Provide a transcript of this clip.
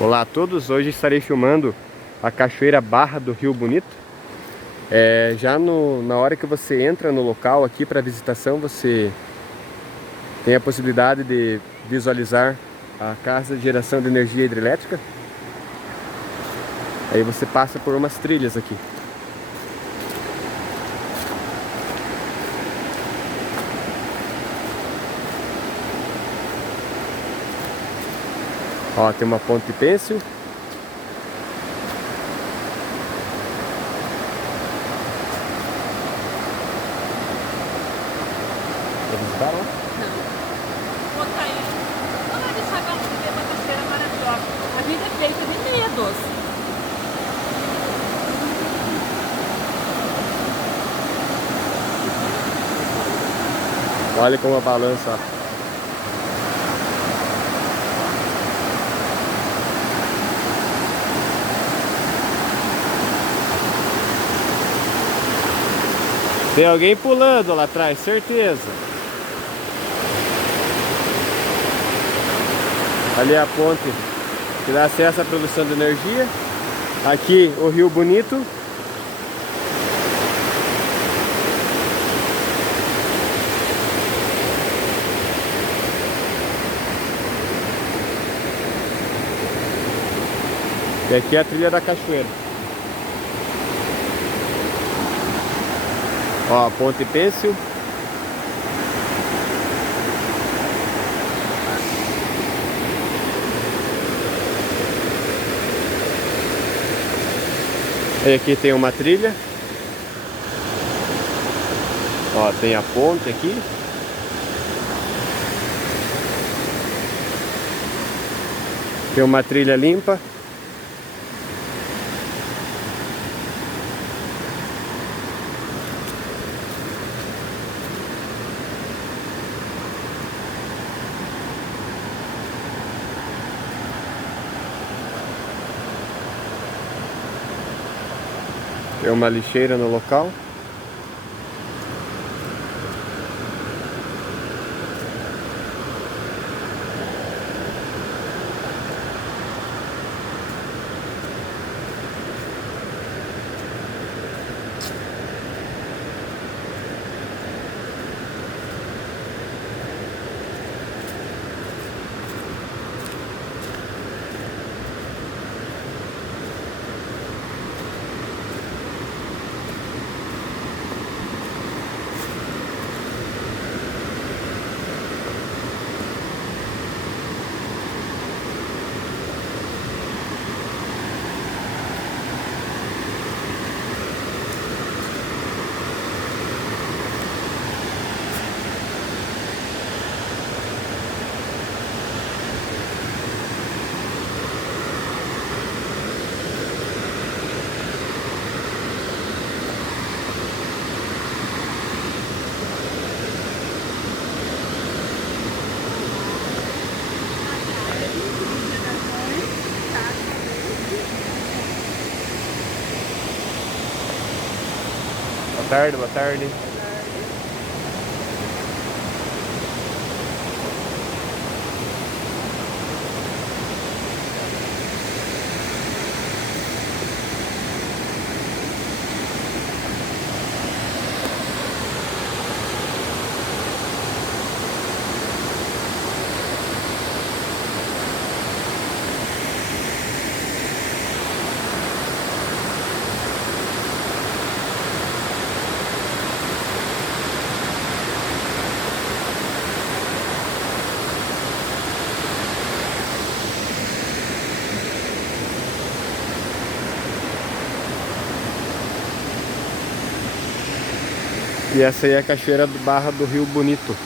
Olá a todos, hoje estarei filmando a Cachoeira Barra do Rio Bonito. Na hora que você entra no local aqui para visitação, você tem a possibilidade de visualizar a casa de geração de energia hidrelétrica. Aí você passa por umas trilhas aqui. Ó, tem uma ponte pêncil. Quer visitar, ó? Não. Vou botar aí. Não vai deixar a ver uma cachoeira maravilhosa. A vida é feita de medos. Olha como a balança, ó. Tem alguém pulando lá atrás, certeza. Ali é a ponte que dá acesso à produção de energia. Aqui o Rio Bonito. E aqui é a trilha da cachoeira. Ó, a ponte pêncil. E aqui tem uma trilha. Ó, tem a ponte aqui. Tem uma trilha limpa. Tem uma lixeira no local. Boa tarde, boa tarde. E essa aí é a Cachoeira Barra do Rio Bonito.